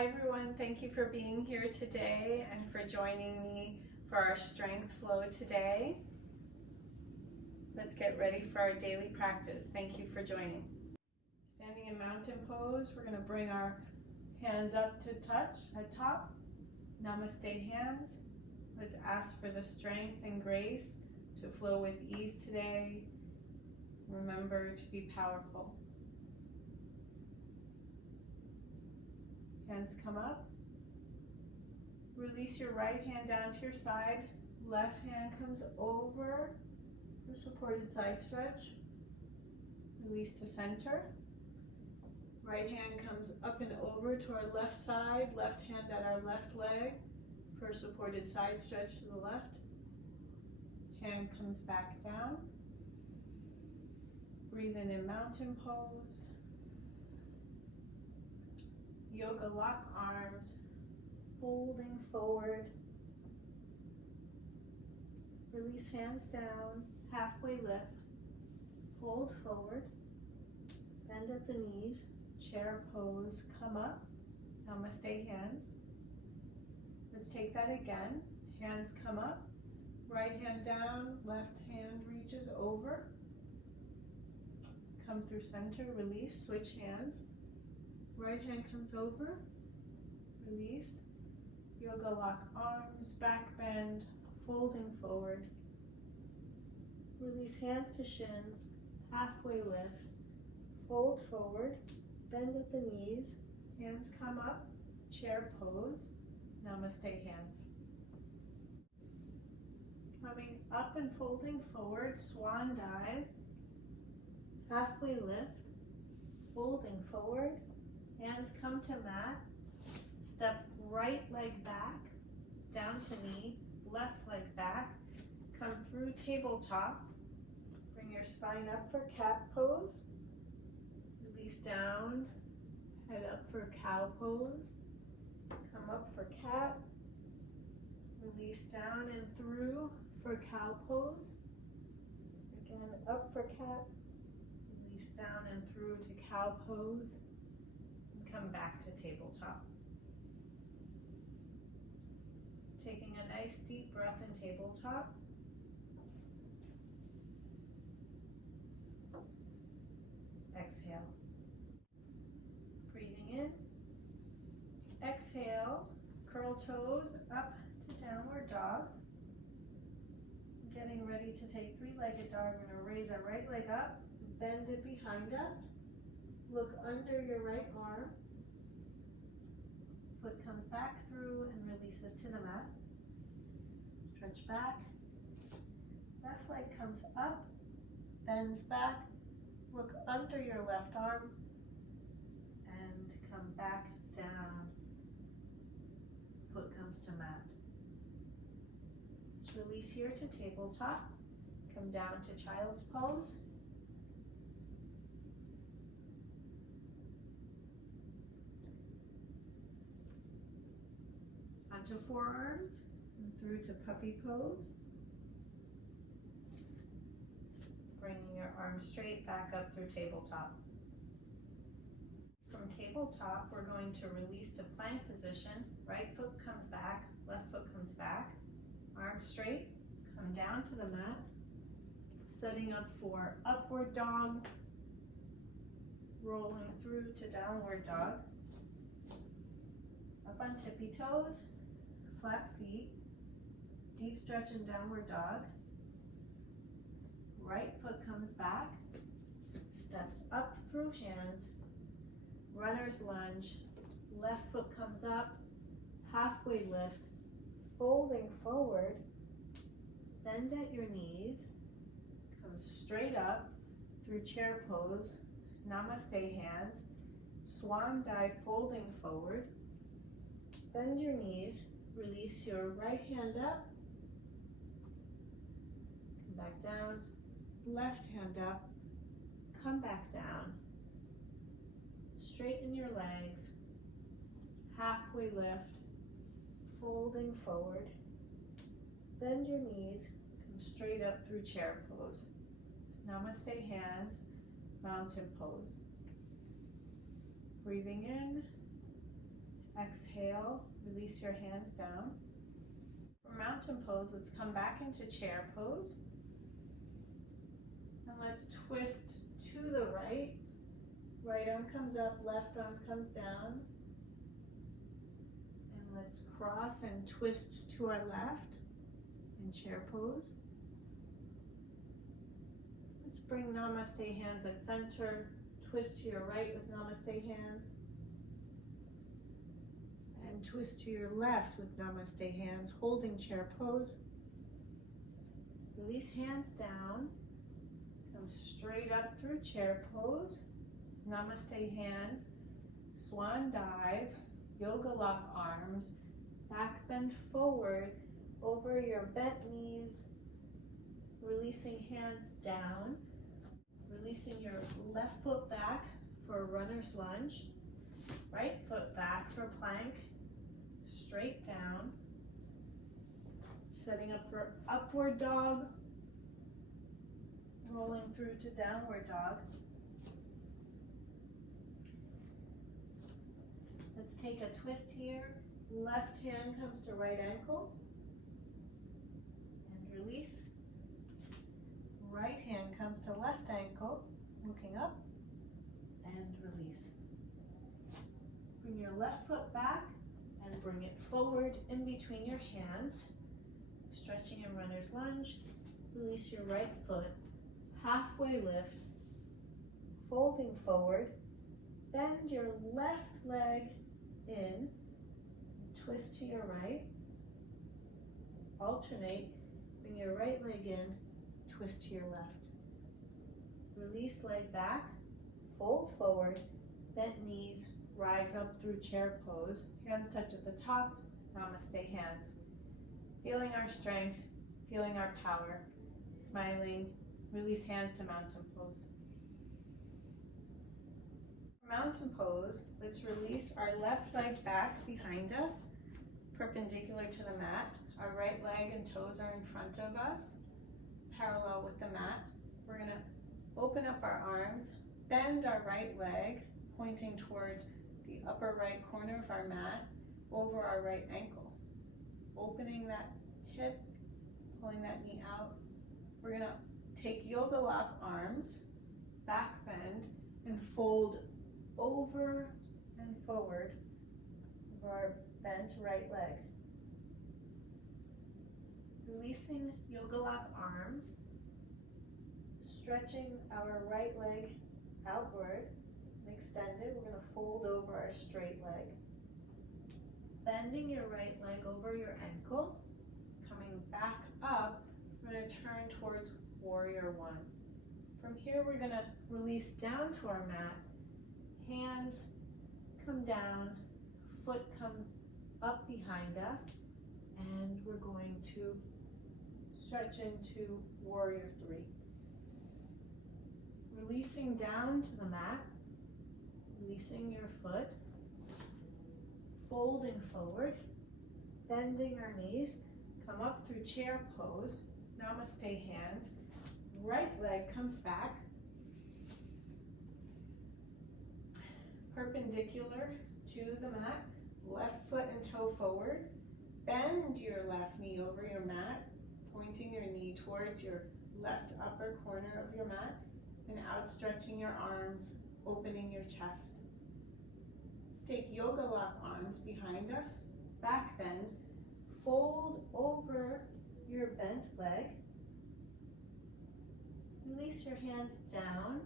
Hi everyone, thank you for being here today and for joining me for our strength flow today. Let's get ready for our daily practice. Thank you for joining. Standing in mountain pose, we're going to bring our hands up to touch at top. Namaste hands. Let's ask for the strength and grace to flow with ease today. Remember to be powerful. Hands come up. Release your right hand down to your side. Left hand comes over for supported side stretch. Release to center. Right hand comes up and over to our left side. Left hand at our left leg for supported side stretch to the left. Hand comes back down. Breathe in mountain pose. Yoga lock arms, folding forward. Release hands down, halfway lift. Fold forward, bend at the knees, chair pose, come up. Namaste hands. Let's take that again. Hands come up, right hand down, left hand reaches over. Come through center, release, switch hands. Right hand comes over, release, yoga lock arms, back bend, folding forward. Release hands to shins, halfway lift, fold forward, bend at the knees, hands come up, chair pose, namaste hands. Coming up and folding forward, swan dive, halfway lift, folding forward, hands come to mat, step right leg back, down to knee, left leg back, come through tabletop, bring your spine up for cat pose, release down, head up for cow pose, come up for cat, release down and through for cow pose, again up for cat, release down and through to cow pose, come back to tabletop. Taking a nice deep breath in tabletop. Exhale. Breathing in. Exhale. Curl toes up to downward dog. Getting ready to take three-legged dog. We're going to raise our right leg up, bend it behind us. Look under your right arm. Foot comes back through and releases to the mat. Stretch back. Left leg comes up, bends back. Look under your left arm and come back down. Foot comes to mat. Let's release here to tabletop. Come down to child's pose. Onto forearms and through to puppy pose. Bringing your arms straight back up through tabletop. From tabletop, we're going to release to plank position. Right foot comes back, left foot comes back. Arms straight, come down to the mat. Setting up for upward dog. Rolling through to downward dog. Up on tippy toes. Flat feet, deep stretch in downward dog. Right foot comes back, steps up through hands, runner's lunge, left foot comes up, halfway lift, folding forward, bend at your knees, come straight up through chair pose, namaste hands, swan dive folding forward, bend your knees, release your right hand up, come back down, left hand up, come back down, straighten your legs, halfway lift, folding forward, bend your knees, come straight up through chair pose, namaste hands, mountain pose. Breathing in, Exhale, release your hands down. For mountain pose, let's come back into chair pose. And let's twist to the right. Right arm comes up, left arm comes down. And let's cross and twist to our left in chair pose. Let's bring Namaste hands at center. Twist to your right with Namaste hands. And twist to your left with Namaste hands, holding chair pose. Release hands down. Come straight up through chair pose. Namaste hands, swan dive, yoga lock arms, back bend forward over your bent knees, releasing hands down, releasing your left foot back for a runner's lunge, right foot back for plank, straight down, setting up for upward dog, rolling through to downward dog. Let's take a twist here. Left hand comes to right ankle and release. Right hand comes to left ankle, looking up and release. Bring your left foot back and bring it forward in between your hands. Stretching in runner's lunge. Release your right foot. Halfway lift. Folding forward. Bend your left leg in. Twist to your right. Alternate. Bring your right leg in. Twist to your left. Release leg back. Fold forward. Bent knees. Rise up through chair pose. Hands touch at the top. Namaste hands. Feeling our strength. Feeling our power. Smiling. Release hands to mountain pose. For mountain pose, let's release our left leg back behind us, perpendicular to the mat. Our right leg and toes are in front of us, parallel with the mat. We're going to open up our arms, bend our right leg, pointing towards the upper right corner of our mat, over our right ankle. Opening that hip, pulling that knee out. We're going to take yoga lock arms, back bend, and fold over and forward of our bent right leg. Releasing yoga lock arms, stretching our right leg outward and extended. We're going to fold over our straight leg. Bending your right leg over your ankle, coming back up. We're going to turn towards warrior one. From here, we're going to release down to our mat. Hands come down, foot comes up behind us, and we're going to stretch into warrior three. Releasing down to the mat, releasing your foot, folding forward, bending our knees, come up through chair pose, Namaste hands, right leg comes back, perpendicular to the mat, left foot and toe forward, bend your left knee over your mat, pointing your knee towards your left upper corner of your mat, and outstretching your arms, opening your chest. Let's take yoga lock arms behind us, back bend, fold over your bent leg, release your hands down,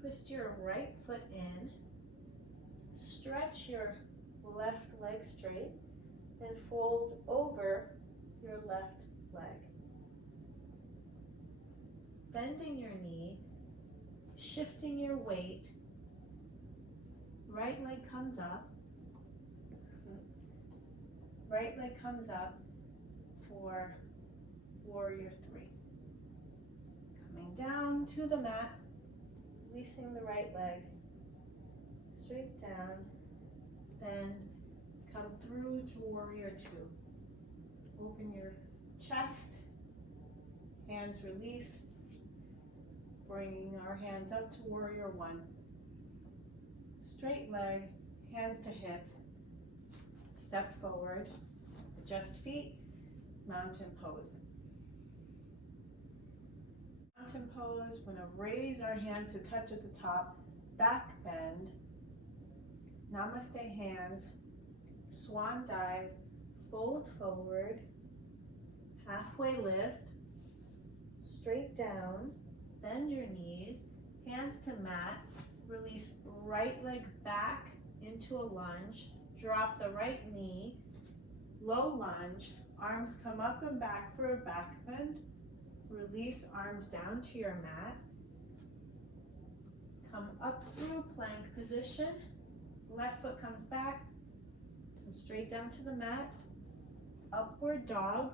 twist your right foot in, stretch your left leg straight, and fold over your left leg. Bending your knee, shifting your weight, right leg comes up, right leg comes up for warrior three. Coming down to the mat, releasing the right leg, straight down, then come through to warrior two. Open your chest, hands release, bringing our hands up to warrior one. Straight leg, hands to hips, step forward, adjust feet, mountain pose. Mountain pose, we're going to raise our hands to touch at the top, back bend, namaste hands, swan dive, fold forward, halfway lift, straight down, bend your knees, hands to mat, release right leg back into a lunge, drop the right knee, low lunge, arms come up and back for a back bend, release arms down to your mat, come up through plank position, left foot comes back, come straight down to the mat, upward dog,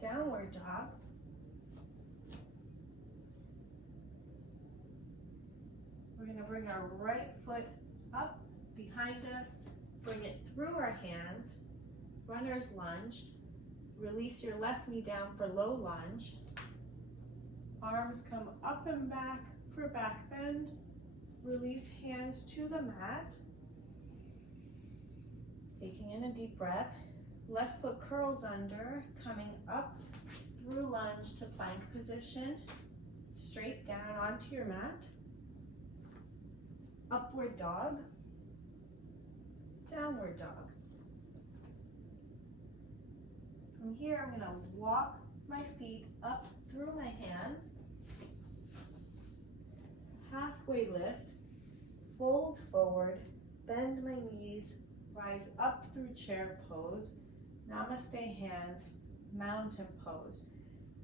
downward dog, we're going to bring our right foot up behind us, bring it through our hands, runner's lunge, release your left knee down for low lunge, arms come up and back for back bend, release hands to the mat, taking in a deep breath, left foot curls under, coming up through lunge to plank position, straight down onto your mat, upward dog, downward dog. From here, I'm going to walk my feet up through my hands, halfway lift, fold forward, bend my knees, rise up through chair pose, namaste hands, mountain pose.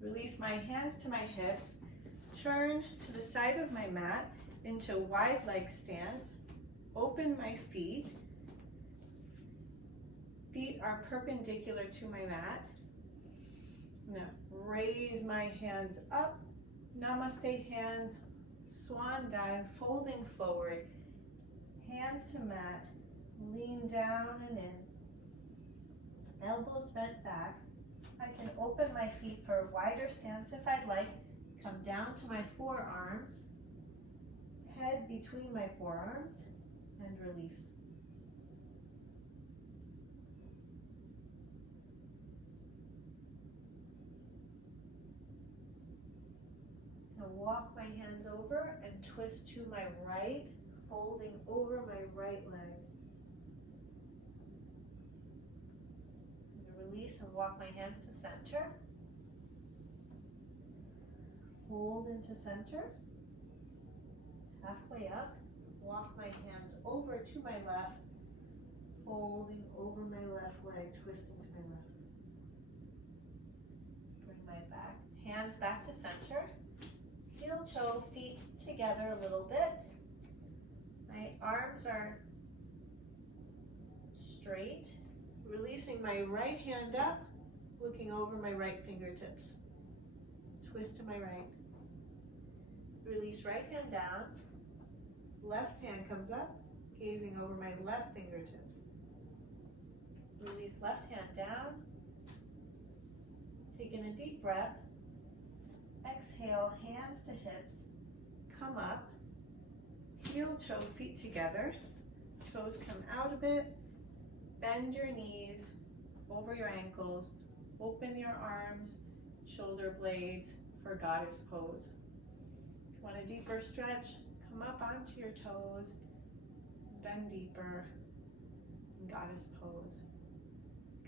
Release my hands to my hips, turn to the side of my mat into wide leg stance, open my feet. Feet are perpendicular to my mat. I'm going to raise my hands up, namaste hands, swan dive, folding forward, hands to mat, lean down and in, elbows bent back. I can open my feet for a wider stance if I'd like, come down to my forearms, head between my forearms, and release. Now walk my hands over and twist to my right, folding over my right leg. I'm going to release and walk my hands to center. Hold into center. Halfway up, walk my hands over to my left, folding over my left leg, twisting to my left. Bring my hands back to center. Heel toe, feet together a little bit. My arms are straight. Releasing my right hand up, looking over my right fingertips. Twist to my right. Release right hand down. Left hand comes up, gazing over my left fingertips. Release left hand down. Take in a deep breath. Exhale, hands to hips. Come up. Heel toe, feet together. Toes come out a bit. Bend your knees over your ankles. Open your arms, shoulder blades for goddess pose. If you want a deeper stretch, come up onto your toes, bend deeper, in goddess pose.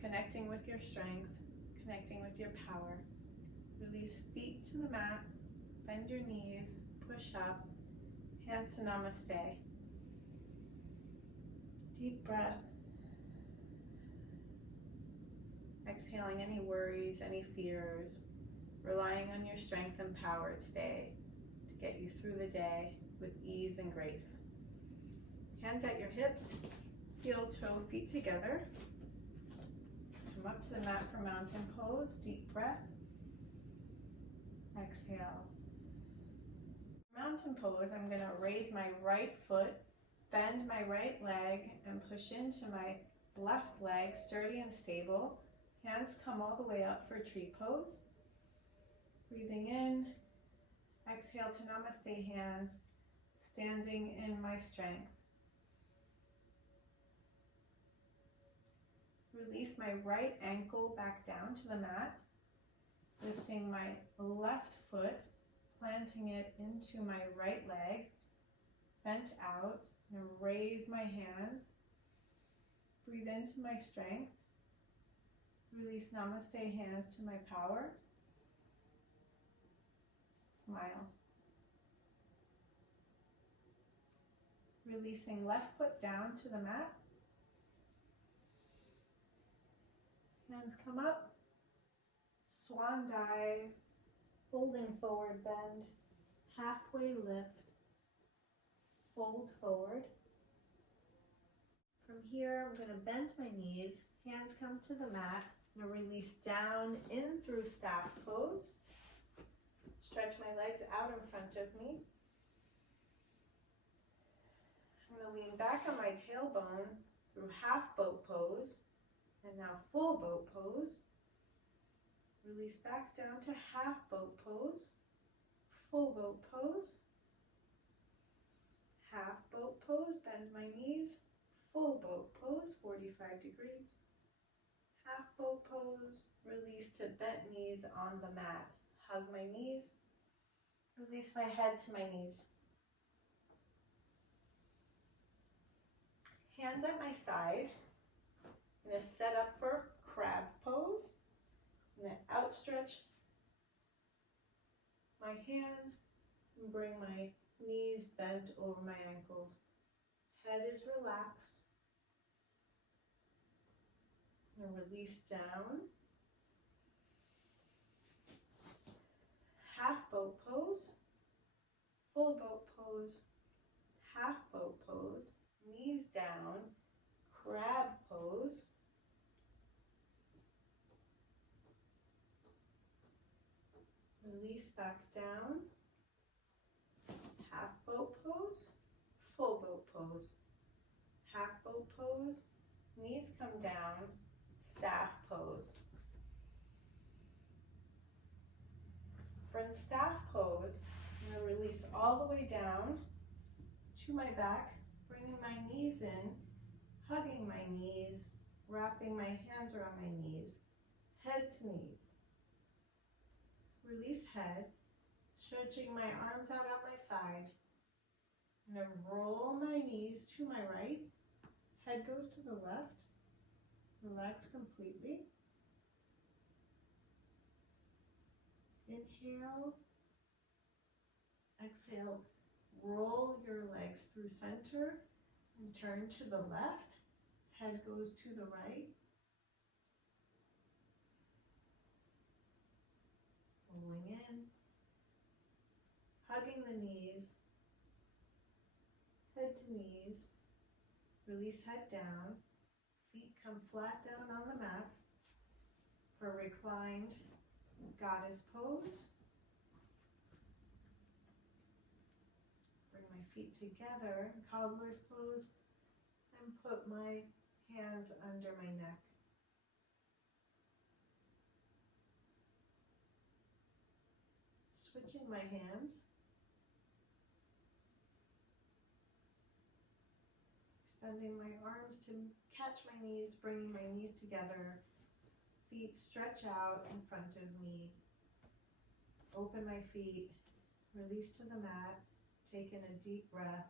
Connecting with your strength, connecting with your power. Release feet to the mat, bend your knees, push up, hands to namaste. Deep breath. Exhaling any worries, any fears, relying on your strength and power today to get you through the day with ease and grace. Hands at your hips, heel toe, feet together. Come up to the mat for mountain pose, deep breath. Exhale. Mountain pose, I'm going to raise my right foot, bend my right leg, and push into my left leg, sturdy and stable. Hands come all the way up for tree pose. Breathing in, exhale to namaste hands, standing in my strength. Release my right ankle back down to the mat, lifting my left foot, planting it into my right leg, bent out, and raise my hands. Breathe into my strength. Release namaste hands to my power. Smile. Releasing left foot down to the mat. Hands come up. Swan dive. Folding forward bend. Halfway lift. Fold forward. From here, I'm going to bend my knees. Hands come to the mat. I'm going to release down in through staff pose. Stretch my legs out in front of me. I'm going to lean back on my tailbone through half boat pose. And now full boat pose. Release back down to half boat pose. Full boat pose. Half boat pose, bend my knees. Full boat pose, 45 degrees. Half boat pose, release to bent knees on the mat. Hug my knees, release my head to my knees. Hands at my side. I'm going to set up for crab pose. I'm going to outstretch my hands and bring my knees bent over my ankles. Head is relaxed. And release down. Half boat pose, full boat pose, half boat pose, knees down, crab pose. Release back down. Half boat pose, full boat pose, half boat pose, knees come down, staff pose. From staff pose, I'm going to release all the way down to my back, bringing my knees in, hugging my knees, wrapping my hands around my knees, head to knees. Release head, stretching my arms out on my side. I'm going to roll my knees to my right, head goes to the left, relax completely. Inhale, exhale, roll your legs through center and turn to the left, head goes to the right. Rolling in, hugging the knees, head to knees, release head down, feet come flat down on the mat for reclined goddess pose. Bring my feet together, cobbler's pose, and put my hands under my neck. Switching my hands. Extending my arms to catch my knees, bringing my knees together. Feet stretch out in front of me. Open my feet, release to the mat, take in a deep breath.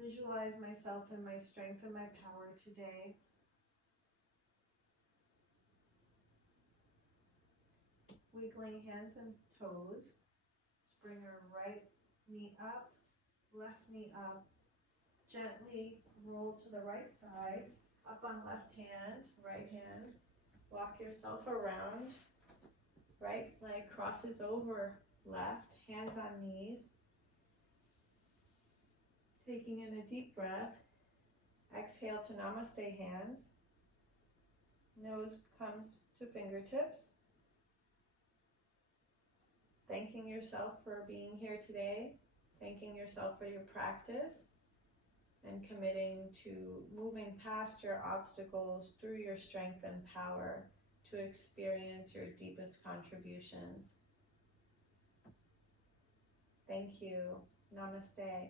Visualize myself in my strength and my power today. Wiggling hands and toes. Let's bring our right knee up, left knee up. Gently roll to the right side. Up on left hand, right hand. Walk yourself around. Right leg crosses over left, hands on knees. Taking in a deep breath. Exhale to namaste hands. Nose comes to fingertips. Thanking yourself for being here today. Thanking yourself for your practice. And committing to moving past your obstacles through your strength and power to experience your deepest contributions. Thank you. Namaste.